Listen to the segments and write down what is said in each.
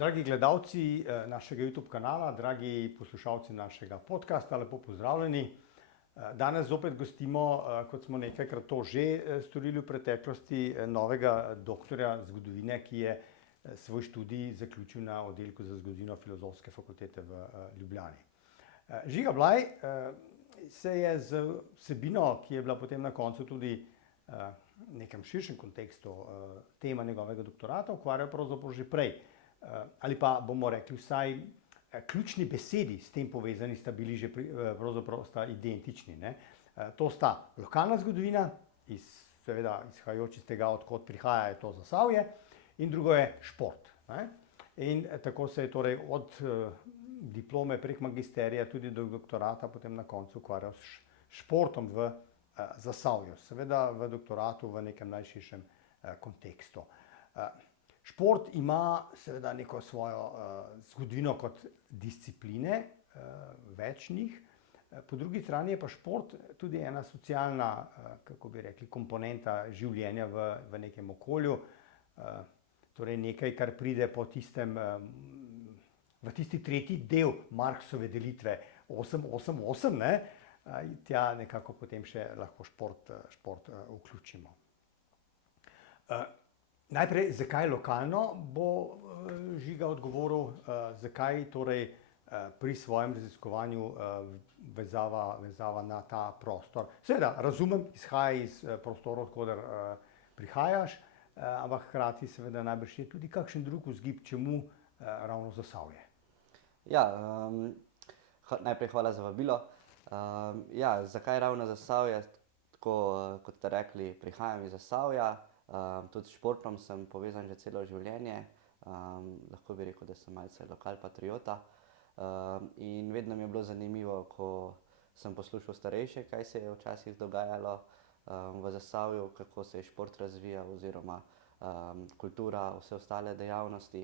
Dragi gledalci našega YouTube kanala, dragi poslušalci našega podcasta, lepo pozdravljeni. Danes zopet gostimo, kot smo nekajkrat to že storili v preteklosti, novega doktorja zgodovine, ki je svoj študij zaključil na oddelku za zgodovino Filozofske fakultete v Ljubljani. Žiga Blaj se je z vsebino, ki je bila potem na koncu tudi v nekem širšem kontekstu tema njegovega doktorata, ukvarjal pravzaprav že prej. Ali pa bomo rekli vsaj ključni besedi s tem povezani sta bili že pravzaprav sta identični, ne. To sta lokalna zgodovina, seveda izhajajoč iz tega, od kod prihaja, je to Zasavje, in drugo je šport, ne. In tako se je torej od diplome prek magisterija tudi do doktorata potem na koncu ukvarjal s športom v Zasavju, seveda v doktoratu v nekem najširšem kontekstu. Šport ima seveda neko svojo zgodovino kot discipline, več njih, po drugi strani je pa šport tudi ena socialna, kako bi rekli, komponenta življenja v nekem okolju. Torej nekaj, kar pride po tistem, v tisti tretji del Marxove delitve 8-8-8, ne, tja nekako potem še lahko šport vključimo. Najprej, zakaj lokalno, bo Žiga odgovoril, zakaj torej pri svojem raziskovanju vezava na ta prostor. Seveda, razumem, izhaja iz prostorov, od koder prihajaš, ampak hkrati seveda najbrž je tudi kakšen drug vzgib, čemu ravno Zasavje. Ja, najprej hvala za vabilo. Ja, zakaj ravno Zasavje? Tako, kot ste rekli, prihajam iz Zasavja. Tudi s športom sem povezan že celo življenje. Lahko bi rekel, da sem malce lokalpatriota. In vedno mi je bilo zanimivo, ko sem poslušal starejše, kaj se je včasih dogajalo v Zasavju, kako se je šport razvijal oziroma kultura, vse ostale dejavnosti.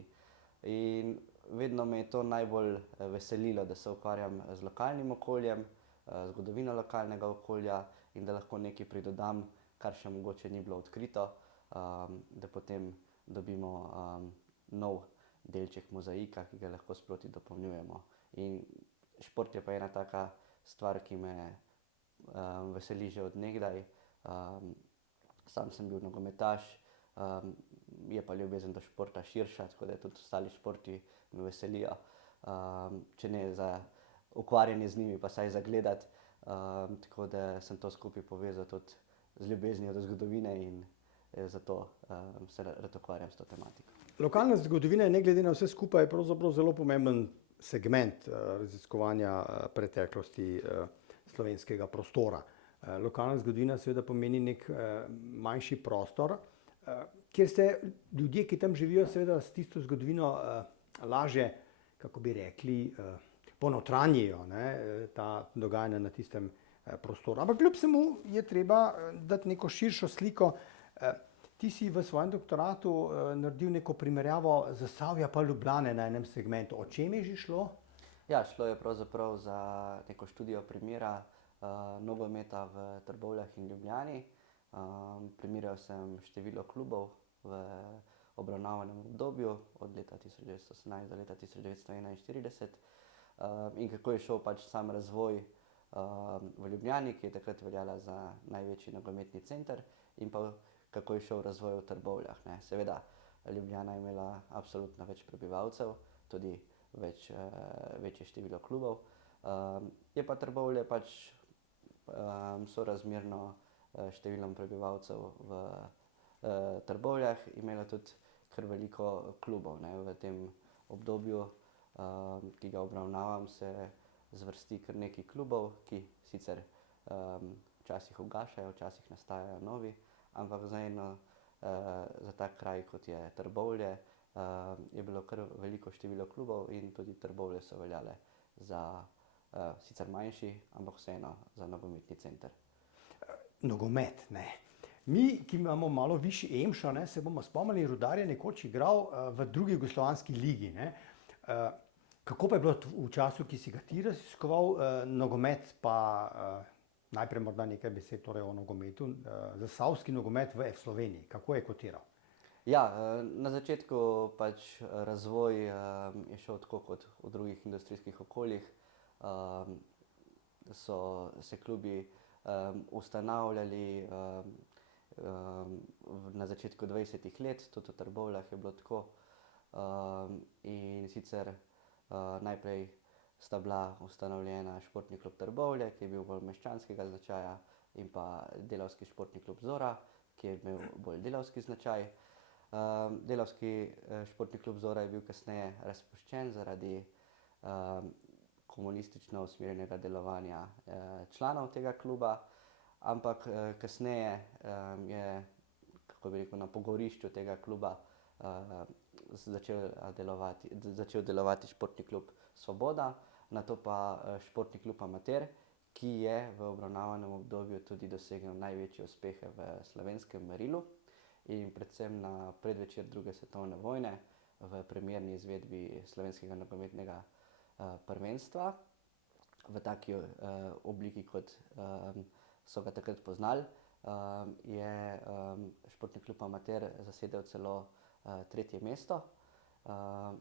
In vedno me je to najbolj veselilo, da se ukvarjam z lokalnim okoljem, zgodovino lokalnega okolja in da lahko nekaj pridodam, kar še mogoče ni bilo odkrito. Da potem dobimo nov delček mozaika, ki ga lahko sproti dopolnjujemo. In šport je pa ena taka stvar, ki me veseli že od nekdaj. Sam sem bil nogometaš, je pa ljubezen do športa širša, tako da tudi ostali športi me veselijo. Če ne za ukvarjanje z njimi, pa vsaj za gledati. Tako da sem to skupaj povezal tudi z ljubeznijo do zgodovine in zato se rad ukvarjam s to tematiko. Lokalna zgodovina je ne glede na vse skupaj pravzaprav zelo pomemben segment raziskovanja preteklosti slovenskega prostora. Lokalna zgodovina seveda pomeni neki manjši prostor, kjer se ljudje, ki tam živijo, seveda s tisto zgodovino lažje, kako bi rekli, ponotranjijo, ne, ta dogajanja na tistem prostoru. Ampak kljub vsemu je treba dati neko širšo sliko. Ti si v svojem doktoratu naredil neko primerjavo Zasavja pa Ljubljane na enem segmentu. O čem je že šlo? Ja, šlo je pravzaprav za neko študijo primera nogometa v Trbovljah in Ljubljani. Primerjal sem število klubov v obravnavanem obdobju od leta 1918 do leta 1941. In kako je šel pač sam razvoj v Ljubljani, ki je takrat veljala za največji nogometni center, in pa kako je šel razvoj v Trbovljah, ne. Seveda, Ljubljana je imela absolutno več prebivalcev, tudi večje število klubov. Je pa Trbovlje pač sorazmerno številom prebivalcev v Trbovljah imelo tudi kar veliko klubov, ne. V tem obdobju, ki ga obravnavam, se zvrsti kar nekaj klubov, ki sicer včasih ugašajo, včasih nastajajo novi, ampak za tak kraj, kot je Trbovlje, je bilo kar veliko število klubov in tudi Trbovlje so veljale za sicer manjši, ampak vseeno za nogometni center. Nogomet, ne. Mi, ki imamo malo višji EMŠO, ne, se bomo spomnili, Rudar je nekoč igral v drugi jugoslovanski ligi, ne. Kako pa je bilo v času, ki si ga ti raziskoval, nogomet pa najprej morda nekaj besed torej o nogometu, zasavski nogomet v Sloveniji, kako je kotiral? Ja, na začetku pač razvoj je šel tako kot v drugih industrijskih okoljih. So se klubi ustanavljali na začetku 20 let, tudi v Trbovljah je bilo tako. In sicer najprej sta bila ustanovljena Športni klub Trbovlje, ki je bil bolj meščanskega značaja, in pa Delavski športni klub Zora, ki je imel bolj delavski značaj. Delavski športni klub Zora je bil kasneje razpuščen zaradi komunistično usmerjenega delovanja članov tega kluba, ampak kasneje je, kako bi rekel, na pogorišču tega kluba začel delovati športni klub Svoboda, nato pa športni klub Amater, ki je v obravnavanem obdobju tudi dosegel največje uspehe v slovenskem merilu in predvsem na predvečer druge svetovne vojne v premierni izvedbi slovenskega nogometnega prvenstva v taki obliki, kot so ga takrat poznali. Je športni klub Amater zasedel celo tretje mesto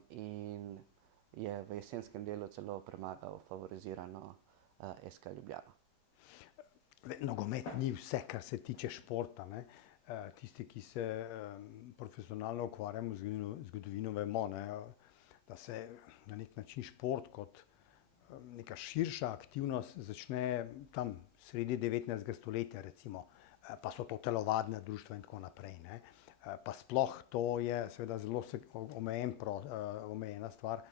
in je v jesenskem delu celo premagal favorizirano SK Ljubljano. Nogomet ni vse, kar se tiče športa, ne? Tisti, ki se profesionalno ukvarjamo z zgodovino, vemo, ne, da se na nek način šport kot neka širša aktivnost začne tam sredi 19. stoletja, recimo, pa so to telovadna društva in tako naprej, ne. Pa sploh to je seveda zelo omejena stvar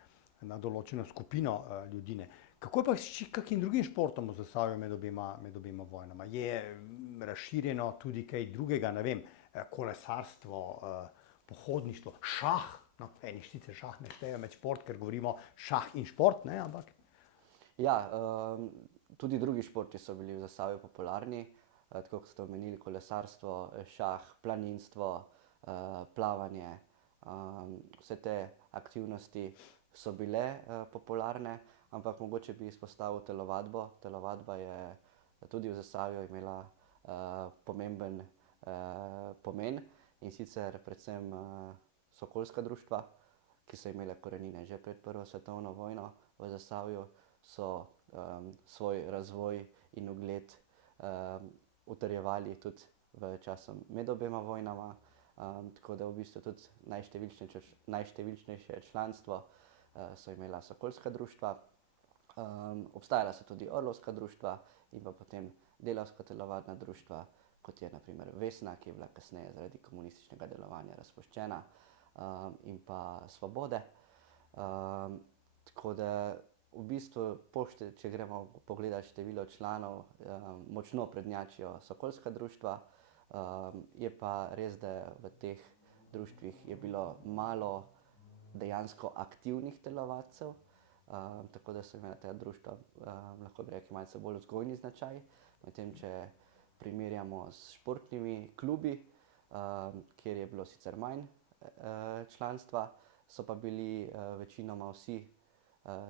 na določeno skupino ljudi, ne. Kako je pa s kakim drugim športom v Zasavju med obema vojnama? Je razširjeno tudi kaj drugega, ne vem, kolesarstvo, pohodništvo, šah? No, eni sicer šah ne štejejo med šport, ker govorimo šah in šport, ne, ampak... Ja, tudi drugi športi so bili v Zasavju popularni, tako kot ste omenili, kolesarstvo, šah, planinstvo, plavanje. Vse te aktivnosti so bile popularne, ampak mogoče bi izpostavil telovadbo. Telovadba je tudi v Zasavju imela pomemben pomen, in sicer predvsem sokolska društva, ki so imele korenine že pred Prvo svetovno vojno v Zasavju, so svoj razvoj in ugled utrjevali tudi v času med obema vojnama, tako da v bistvu tudi najštevilčnejše članstvo so imela sokolska društva. Obstajala so tudi orlovska društva in pa potem delavska telovadna društva, kot je na primer Vesna, ki je bila kasneje zaradi komunističnega delovanja razpuščena, in pa Svobode. Tako da v bistvu, če gremo pogledat število članov, močno prednjačijo sokolska društva. Je pa res, da v teh društvih je bilo malo dejansko aktivnih telovadcev, tako da so imela ta društva, lahko bi rekli, malce bolj vzgojni značaj, medtem če primerjamo s športnimi klubi, kjer je bilo sicer manj članstva, so pa bili večinoma vsi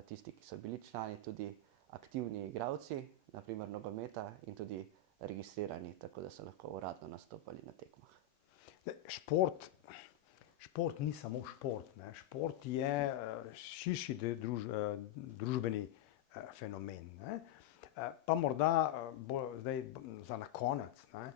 tisti, ki so bili člani, tudi aktivni igralci, na primer nogometa, in tudi registrirani, tako da so lahko uradno nastopali na tekmah. Šport ni samo šport, ne. Šport je širši družbeni fenomen, ne. Pa morda zdaj za na konec, ne.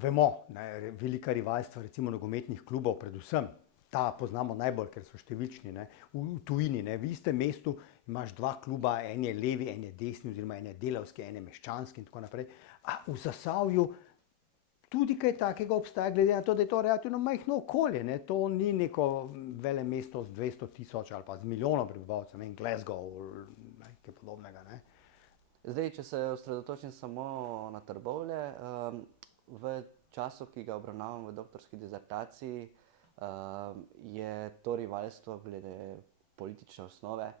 Vemo, ne, velika rivalstva recimo nogometnih klubov, predvsem ta poznamo najbolj, ker so številčni, ne, v tujini, ne. V istem mestu imaš dva kluba, en je levi, en je desni, oziroma en je delavski, en je meščanski in tako naprej. A v Zasavju tudi kaj takega obstaja, glede na to, da je to relativno majhno okolje, ne. To ni neko velemesto z 200 tisoč ali pa z milijonom prebivalcev, ne vem, Glasgow, nekaj podobnega, ne. Zdaj, če se osredotočim samo na Trbovlje, v času, ki ga obravnavam v doktorski disertaciji, je to rivalstvo glede politične osnove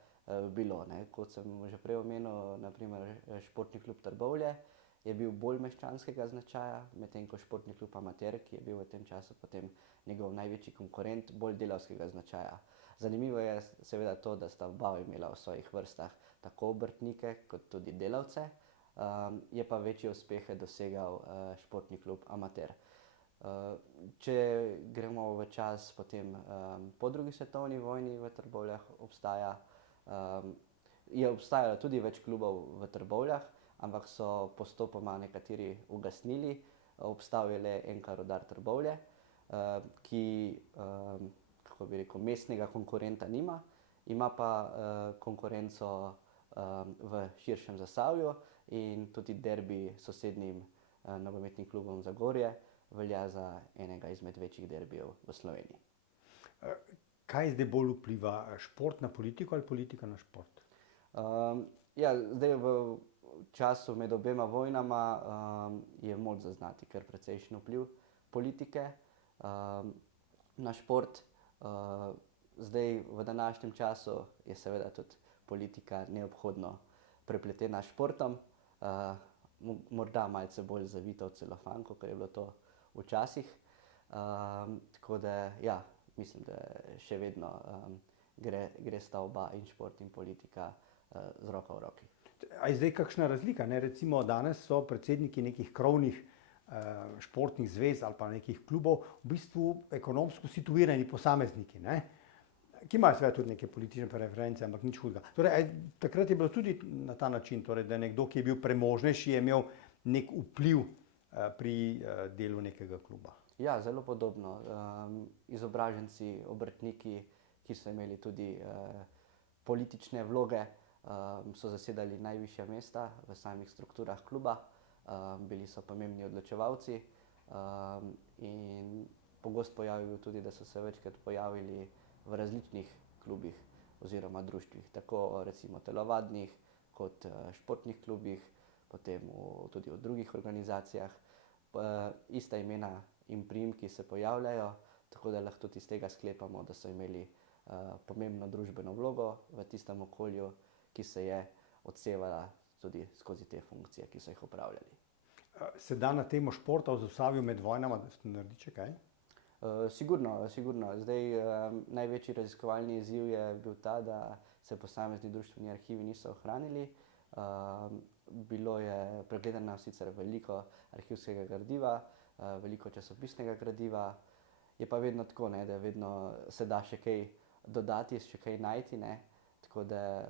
bilo, ne. Kot sem že prej omenil, na primer športni klub Trbovlje je bil bolj meščanskega značaja, medtem ko športni klub Amater, ki je bil v tem času potem njegov največji konkurent, bolj delavskega značaja. Zanimivo je seveda to, da sta oba imela v svojih vrstah tako obrtnike kot tudi delavce, je pa večje uspehe dosegal športni klub Amater. Če gremo v čas potem po drugi svetovni vojni v Trbovljah je obstajalo tudi več klubov v Trbovljah, ampak so postopoma nekateri ugasnili. Obstal je le NK Rudar Trbovlje, ki, kako bi rekel, mestnega konkurenta nima, ima pa konkurenco v širšem Zasavju in tudi derbi s sosednjim nogometnim klubom Zagorje velja za enega izmed večjih derbijev v Sloveniji. Kaj zdaj bolj vpliva, šport na politiko ali politika na šport? Ja, zdaj v času med obema vojnama je moč zaznati kar precejšen vpliv politike na šport. Zdaj v današnjem času je seveda tudi politika neobhodno prepletena s športom, morda malce bolj zavita v celofan, kot je bilo to včasih. Tako da ja, mislim, da še vedno gresta oba, in šport in politika, z roko v roki. A je zdaj kakšna razlika, ne? Recimo danes so predsedniki nekih krovnih športnih zvez ali pa nekih klubov v bistvu ekonomsko situirani posamezniki, ne? Ki imajo seveda tudi neke politične preference, ampak nič hudega. Torej, takrat je bilo tudi na ta način, torej, da nekdo, ki je bil premožnejši, je imel nek vpliv pri delu nekega kluba. Ja, zelo podobno. Izobraženci, obrtniki, ki so imeli tudi politične vloge, so zasedali najvišja mesta v samih strukturah kluba, bili so pomembni odločevalci in pogost pojav je bil tudi, da so se večkrat pojavili v različnih klubih oziroma društvih, tako recimo telovadnih kot športnih klubih, potem tudi v drugih organizacijah. Ista imena in priimki se pojavljajo, tako da lahko tudi iz tega sklepamo, da so imeli pomembno družbeno vlogo v tistem okolju, ki se je odsevala tudi skozi te funkcije, ki so jih opravljali. Se da na temo športa v Zasavju med vojnama narediti še kaj? Sigurno. Zdaj, največji raziskovalni izziv je bil ta, da se posamezni društveni arhivi niso ohranili. Bilo je pregledano sicer veliko arhivskega gradiva, veliko časopisnega gradiva, je pa vedno tako, ne, da vedno se da še kaj dodati, še kaj najti, ne. Tako da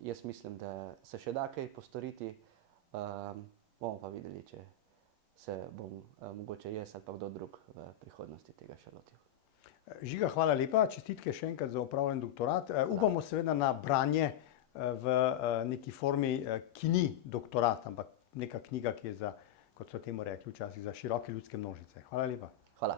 jaz mislim, da se še da kaj postoriti, bomo pa videli, če se bom mogoče jaz ali pa kdo drug v prihodnosti tega še lotil. Žiga, hvala lepa, čestitke še enkrat za opravljen doktorat. Upamo seveda na branje v neki formi, ki ni doktorat, ampak neka knjiga, ki je za, kot so temu rekli včasih, za široke ljudske množice. Hvala lepa. Hvala.